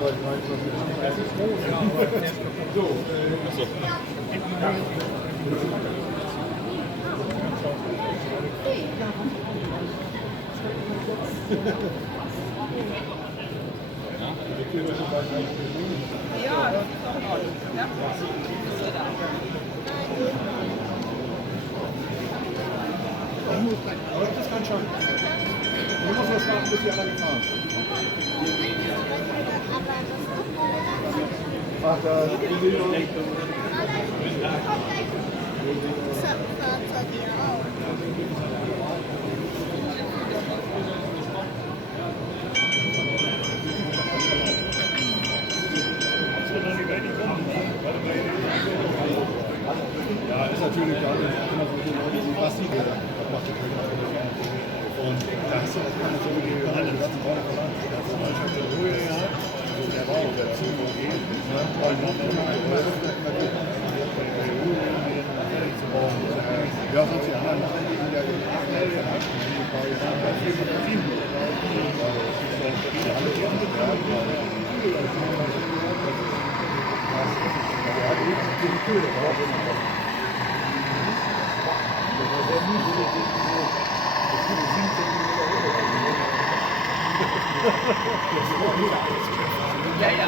Ja, das ist auch in Ordnung. Ja? Das kann schon. Man muss nur warten, bis die anderen fahren. Vater, ja, ist natürlich gerade immer so die Leute, die passiv werden. Das macht natürlich auch und da hast du auch keine so die ganzen Bauern verlangt, die ganze Mannschaft in Ruhe gehabt. Also der war auch dazu, wo geht. Und noch immer ja, sonst die anderen machen die ja schnell gehabt. Die paar Jahre bei 4 oder 7. Ja, ja.